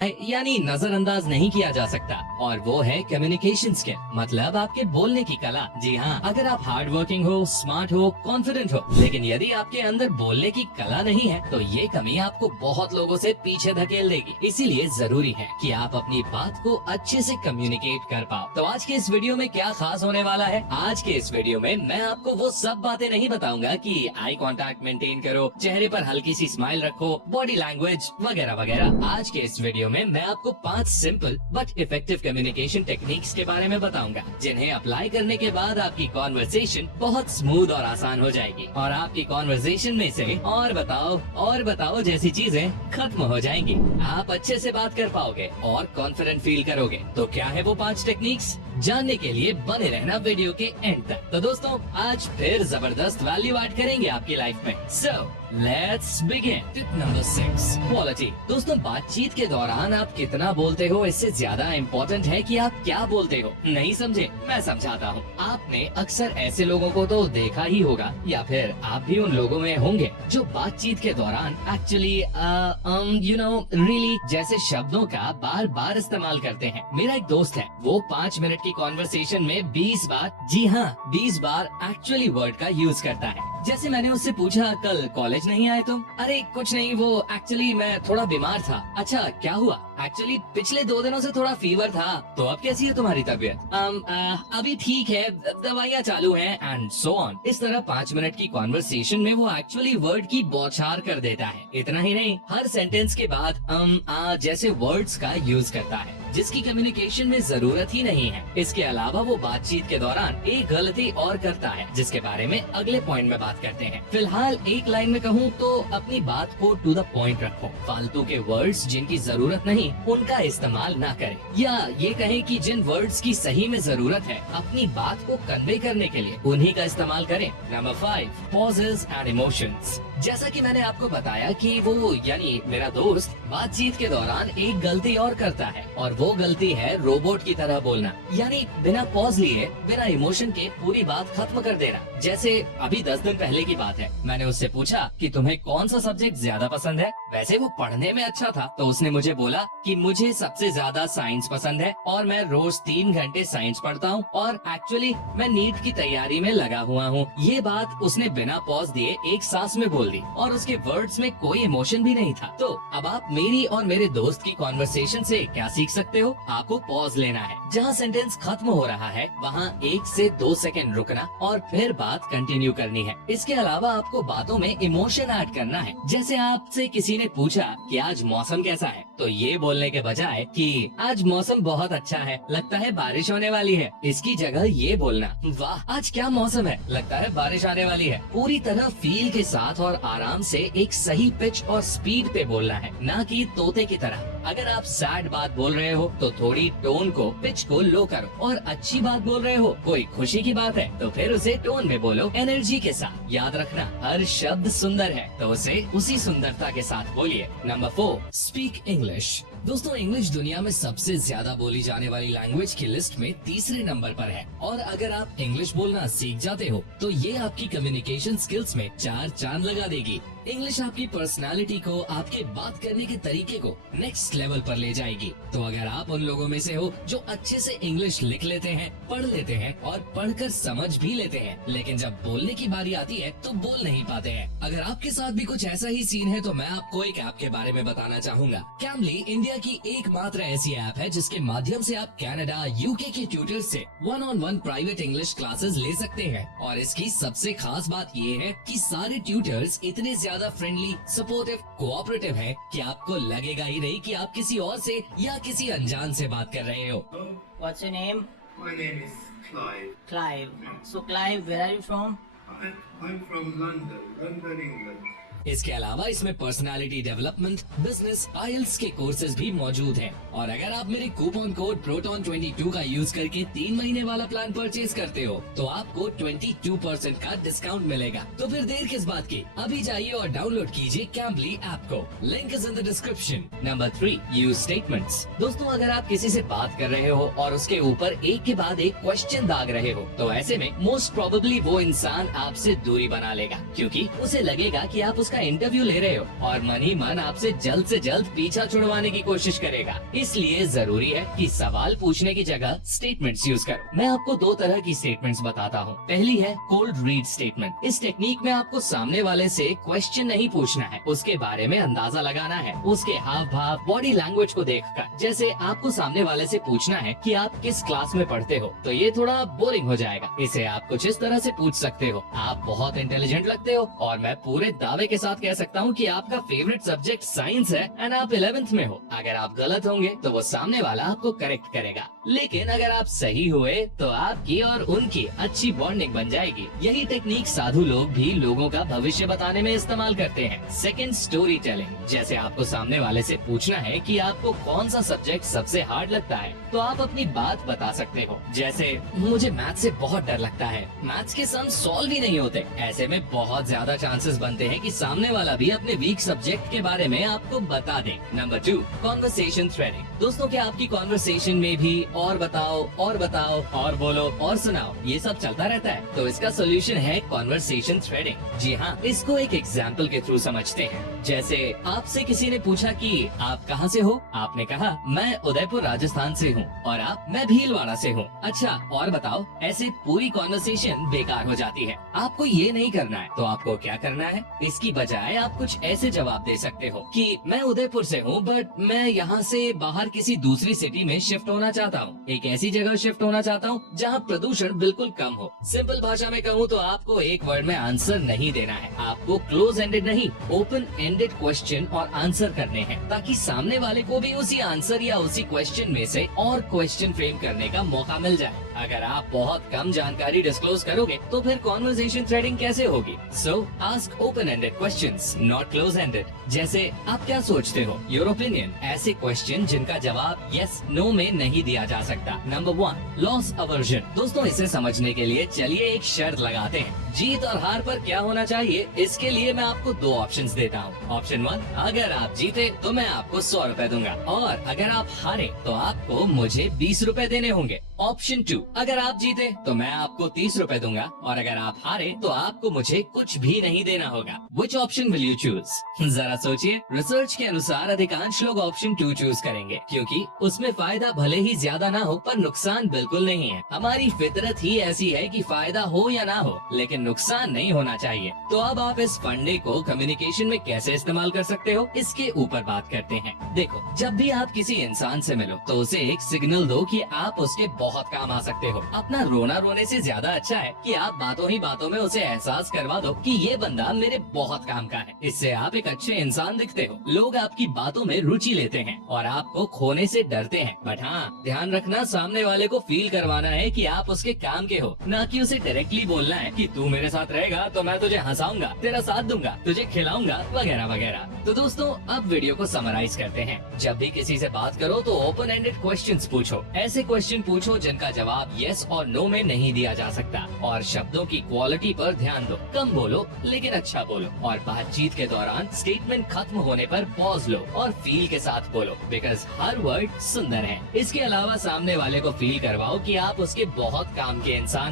यानी नजरअंदाज नहीं किया जा सकता, और वो है कम्युनिकेशन स्किल, मतलब आपके बोलने की कला। जी हाँ, अगर आप हार्ड वर्किंग हो, स्मार्ट हो, कॉन्फिडेंट हो, लेकिन यदि आपके अंदर बोलने की कला नहीं है तो ये कमी आपको बहुत लोगों से पीछे धकेल देगी। इसीलिए जरूरी है कि आप अपनी बात को अच्छे से कम्युनिकेट कर पाओ। तो आज के इस वीडियो में क्या खास होने वाला है? आज के इस वीडियो में मैं आपको वो सब बातें नहीं बताऊंगा कि आई कांटेक्ट मेंटेन करो, चेहरे पर हल्की सी स्माइल रखो, बॉडी लैंग्वेज वगैरह वगैरह। आज के इस वीडियो में मैं आपको 5 simple but effective communication techniques के बारे में बताऊंगा, जिन्हें अप्लाई करने के बाद आपकी कॉन्वर्सेशन बहुत स्मूथ और आसान हो जाएगी, और आपकी कॉन्वर्सेशन में से और बताओ जैसी चीजें खत्म हो जाएंगी। आप अच्छे से बात कर पाओगे और कॉन्फिडेंट फील करोगे। तो क्या है वो 5 टेक्निक्स? जानने के लिए बने रहना वीडियो के एंड तक। तो दोस्तों, आज फिर जबरदस्त वैल्यू ऐड करेंगे आपकी लाइफ में। So let's begin. Tip number 6, quality. दोस्तों, बातचीत के दौरान आप कितना बोलते हो इससे ज्यादा इम्पोर्टेंट है कि आप क्या बोलते हो। नहीं समझे? मैं समझाता हूँ। आपने अक्सर ऐसे लोगों को तो देखा ही होगा, या फिर आप भी उन लोगों में होंगे जो बातचीत के दौरान एक्चुअली रियली जैसे शब्दों का बार बार इस्तेमाल करते हैं। मेरा एक दोस्त है, वो 5 मिनट की कॉन्वर्सेशन में 20 बार, जी हाँ 20 बार एक्चुअली वर्ड का यूज करता है। जैसे मैंने उससे पूछा, कल कॉलेज नहीं आए तुम? अरे कुछ नहीं, वो एक्चुअली मैं थोड़ा बीमार था। अच्छा, क्या हुआ? एक्चुअली पिछले 2 दिनों से थोड़ा फीवर था। तो अब कैसी है तुम्हारी तबीयत? अभी ठीक है, दवाइयाँ चालू हैं एंड सो ऑन। इस तरह 5 मिनट की कॉन्वर्सेशन में वो एक्चुअली वर्ड की बौछार कर देता है। इतना ही नहीं, हर सेंटेंस के बाद जैसे वर्ड्स का यूज करता है, जिसकी कम्युनिकेशन में जरूरत ही नहीं है। इसके अलावा वो बातचीत के दौरान एक गलती और करता है, जिसके बारे में अगले पॉइंट में बात करते हैं। फिलहाल एक लाइन में कहूँ तो अपनी बात को टू द पॉइंट रखो। फालतू के वर्ड्स जिनकी जरूरत नहीं उनका इस्तेमाल ना करें, या ये कहें कि जिन वर्ड्स की सही में जरूरत है अपनी बात को कन्वे करने के लिए उन्हीं का इस्तेमाल करें। Number 5, pauses and emotions. जैसा कि मैंने आपको बताया कि वो यानी मेरा दोस्त बातचीत के दौरान एक गलती और करता है, और वो गलती है रोबोट की तरह बोलना, यानी बिना पॉज लिए, बिना इमोशन के पूरी बात खत्म कर देना। जैसे अभी 10 दिन पहले की बात है, मैंने उससे पूछा कि तुम्हें कौन सा सब्जेक्ट ज्यादा पसंद है। वैसे वो पढ़ने में अच्छा था, तो उसने मुझे बोला कि मुझे सबसे ज्यादा साइंस पसंद है और मैं रोज 3 घंटे साइंस पढ़ता हूँ, और एक्चुअली मैं नीट की तैयारी में लगा हुआ हूँ। ये बात उसने बिना पॉज दिए एक सांस में बोल दी, और उसके वर्ड्स में कोई इमोशन भी नहीं था। तो अब आप मेरी और मेरे दोस्त की कॉन्वर्सेशन से क्या सीख सकते हो? आपको पॉज लेना है, जहाँ सेंटेंस खत्म हो रहा है वहाँ 1 से 2 सेकंड रुकना और फिर बात कंटिन्यू करनी है। इसके अलावा आपको बातों में इमोशन ऐड करना है। जैसे आपसे किसी ने पूछा कि आज मौसम कैसा है, तो ये बोलने के बजाय कि आज मौसम बहुत अच्छा है, लगता है बारिश होने वाली है, इसकी जगह ये बोलना, वाह आज क्या मौसम है, लगता है बारिश आने वाली है। पूरी तरह फील के साथ और आराम से एक सही पिच और स्पीड पे बोलना है, ना कि तोते की तरह। अगर आप सैड बात बोल रहे हो तो थोड़ी टोन को, पिच को लो करो, और अच्छी बात बोल रहे हो, कोई खुशी की बात है, तो फिर उसे टोन में बोलो, एनर्जी के साथ। याद रखना, हर शब्द सुंदर है तो उसे उसी सुंदरता के साथ बोलिए। Number 4, speak English. दोस्तों, इंग्लिश दुनिया में सबसे ज्यादा बोली जाने वाली लैंग्वेज की लिस्ट में तीसरे नंबर पर है, और अगर आप इंग्लिश बोलना सीख जाते हो तो ये आपकी कम्युनिकेशन स्किल्स में 4 चांद लगा देगी। इंग्लिश आपकी पर्सनालिटी को, आपके बात करने के तरीके को नेक्स्ट लेवल पर ले जाएगी। तो अगर आप उन लोगों में से हो जो अच्छे से इंग्लिश लिख लेते हैं, पढ़ लेते हैं और पढ़कर समझ भी लेते हैं, लेकिन जब बोलने की बारी आती है तो बोल नहीं पाते हैं, अगर आपके साथ भी कुछ ऐसा ही सीन है तो मैं आपको एक ऐप के बारे में बताना चाहूंगा। कैमली इंडिया की एकमात्र ऐसी ऐप है जिसके माध्यम से आप कनाडा, यूके के ट्यूटर से 1-on-1 प्राइवेट इंग्लिश क्लासेस ले सकते हैं। और इसकी सबसे खास बात ये है कि सारे ट्यूटर्स इतने ज्यादा फ्रेंडली, सपोर्टिव, कोऑपरेटिव है कि आपको लगेगा ही नहीं कि आप किसी और से या किसी अनजान से बात कर रहे हो। What's your name? My name is Clive. Clive. So Clive, where are you from? I'm from London, England. इसके अलावा इसमें पर्सनालिटी डेवलपमेंट, बिजनेस, आईएलटीएस के कोर्सेज भी मौजूद हैं। और अगर आप मेरे कूपन कोड proton22 का यूज करके 3 महीने वाला प्लान परचेज करते हो तो आपको 22% का डिस्काउंट मिलेगा। तो फिर देर किस बात की, अभी जाइए और डाउनलोड कीजिए कैम्बली ऐप को। Link is in the description. Number 3, use statements. दोस्तों, अगर आप किसी से बात कर रहे हो और उसके ऊपर एक के बाद एक क्वेश्चन दाग रहे हो, तो ऐसे में मोस्ट प्रोबेबली वो इंसान आपसे दूरी बना लेगा, क्योंकि उसे लगेगा कि आप उसका का इंटरव्यू ले रहे हो और मन ही मन आपसे जल्द से जल्द पीछा छुड़वाने की कोशिश करेगा। इसलिए जरूरी है कि सवाल पूछने की जगह स्टेटमेंट्स यूज करो। मैं आपको दो तरह की स्टेटमेंट्स बताता हूँ। पहली है कोल्ड रीड स्टेटमेंट। इस टेक्निक में आपको सामने वाले से क्वेश्चन नहीं पूछना है, उसके बारे में अंदाजा लगाना है उसके हाव भाव, बॉडी लैंग्वेज को देखकर। जैसे आपको सामने वाले से पूछना है कि आप किस क्लास में पढ़ते हो, तो ये थोड़ा बोरिंग हो जाएगा। इसे आप कुछ इस तरह से पूछ सकते हो, आप बहुत इंटेलिजेंट लगते हो और मैं पूरे दावे के साथ कह सकता हूँ कि आपका फेवरेट सब्जेक्ट साइंस है एंड आप 11th में हो। अगर आप गलत होंगे तो वो सामने वाला आपको करेक्ट करेगा, लेकिन अगर आप सही हुए तो आपकी और उनकी अच्छी बॉन्डिंग बन जाएगी। यही टेक्निक साधु लोग भी लोगों का भविष्य बताने में इस्तेमाल करते हैं। Second, story telling. जैसे आपको सामने वाले से पूछना है कि आपको कौन सा सब्जेक्ट सबसे हार्ड लगता है, तो आप अपनी बात बता सकते हो। जैसे मुझे मैथ से बहुत डर लगता है, मैथ्स के सम सॉल्व ही नहीं होते। ऐसे में बहुत ज्यादा चांसेस बनते हैं कि सामने वाला भी अपने वीक सब्जेक्ट के बारे में आपको बता दे। Number 2, conversation threading. दोस्तों, क्या आपकी कॉन्वर्सेशन में भी और बताओ और बोलो और सुनाओ ये सब चलता रहता है? तो इसका सोल्यूशन है कॉन्वर्सेशन थ्रेडिंग। जी हाँ, इसको एक एग्जाम्पल के थ्रू समझते हैं। जैसे आपसे किसी ने पूछा कि आप कहाँ से हो, आपने कहा मैं उदयपुर राजस्थान से हूँ और आप मैं भीलवाड़ा से हूँ। अच्छा और बताओ। ऐसे पूरी कॉन्वर्सेशन बेकार हो जाती है। आपको ये नहीं करना है, तो आपको क्या करना है? इसकी बजाय आप कुछ ऐसे जवाब दे सकते हो कि मैं उदयपुर से हूँ बट मैं यहाँ से बाहर किसी दूसरी सिटी में शिफ्ट होना चाहता हूँ, एक ऐसी जगह शिफ्ट होना चाहता हूँ जहाँ प्रदूषण बिल्कुल कम हो। सिंपल भाषा में कहूँ तो आपको एक वर्ड में आंसर नहीं देना है, आपको क्लोज एंडेड नहीं ओपन एंडेड क्वेश्चन और आंसर करने हैं, ताकि सामने वाले को भी उसी आंसर या उसी क्वेश्चन में से और क्वेश्चन फ्रेम करने का मौका मिल जाए। अगर आप बहुत कम जानकारी डिस्क्लोज करोगे तो फिर कॉन्वर्सेशन थ्रेडिंग कैसे होगी? सो ask open ended questions, not close ended. जैसे आप क्या सोचते हो, योर ओपिनियन। ऐसे क्वेश्चन जिनका जवाब यस नो में नहीं दिया जा सकता। Number 1, loss aversion. दोस्तों, इसे समझने के लिए चलिए एक शर्त लगाते हैं। जीत और हार पर क्या होना चाहिए, इसके लिए मैं आपको दो ऑप्शंस देता हूँ। ऑप्शन 1, अगर आप जीते तो मैं आपको 100 रुपए दूंगा और अगर आप हारे तो आपको मुझे 20 रुपए देने होंगे। ऑप्शन 2, अगर आप जीते तो मैं आपको 30 रुपए दूंगा और अगर आप हारे तो आपको मुझे कुछ भी नहीं देना होगा। Which option will you choose? जरा सोचिए। रिसर्च के अनुसार अधिकांश लोग ऑप्शन 2 चूज करेंगे, क्योंकि उसमें फायदा भले ही ज्यादा ना हो पर नुकसान बिल्कुल नहीं है। हमारी फितरत ही ऐसी है कि फायदा हो या ना हो लेकिन नुकसान नहीं होना चाहिए। तो अब आप इस फंडे को कम्युनिकेशन में कैसे इस्तेमाल कर सकते हो, इसके ऊपर बात करते हैं। देखो, जब भी आप किसी इंसान से मिलो तो उसे एक सिग्नल दो कि आप उसके बहुत काम आ सकते हो। अपना रोना रोने से ज्यादा अच्छा है कि आप बातों ही बातों में उसे एहसास करवा दो कि ये बंदा मेरे बहुत काम का है। इससे आप एक अच्छे इंसान दिखते हो, लोग आपकी बातों में रुचि लेते हैं और आपको खोने से डरते हैं। बट हाँ, ध्यान रखना, सामने वाले को फील करवाना है कि आप उसके काम के हो, ना कि उसे डायरेक्टली बोलना है कि तू मेरे साथ रहेगा तो मैं तुझे हंसाऊंगा, तेरा साथ दूंगा, तुझे खिलाऊंगा वगैरह वगैरह। तो दोस्तों, अब वीडियो को समराइज करते हैं। जब भी किसी से बात करो तो ओपन एंडेड क्वेश्चंस पूछो। ऐसे क्वेश्चन पूछो जिनका जवाब यस और नो में नहीं दिया जा सकता और शब्दों की क्वालिटी पर ध्यान दो। कम बोलो लेकिन अच्छा बोलो और बातचीत के दौरान स्टेटमेंट खत्म होने पर पॉज लो और फील के साथ बोलो, बिकॉज हर वर्ड सुंदर है। इसके अलावा सामने वाले को फील करवाओ कि आप उसके बहुत काम के इंसान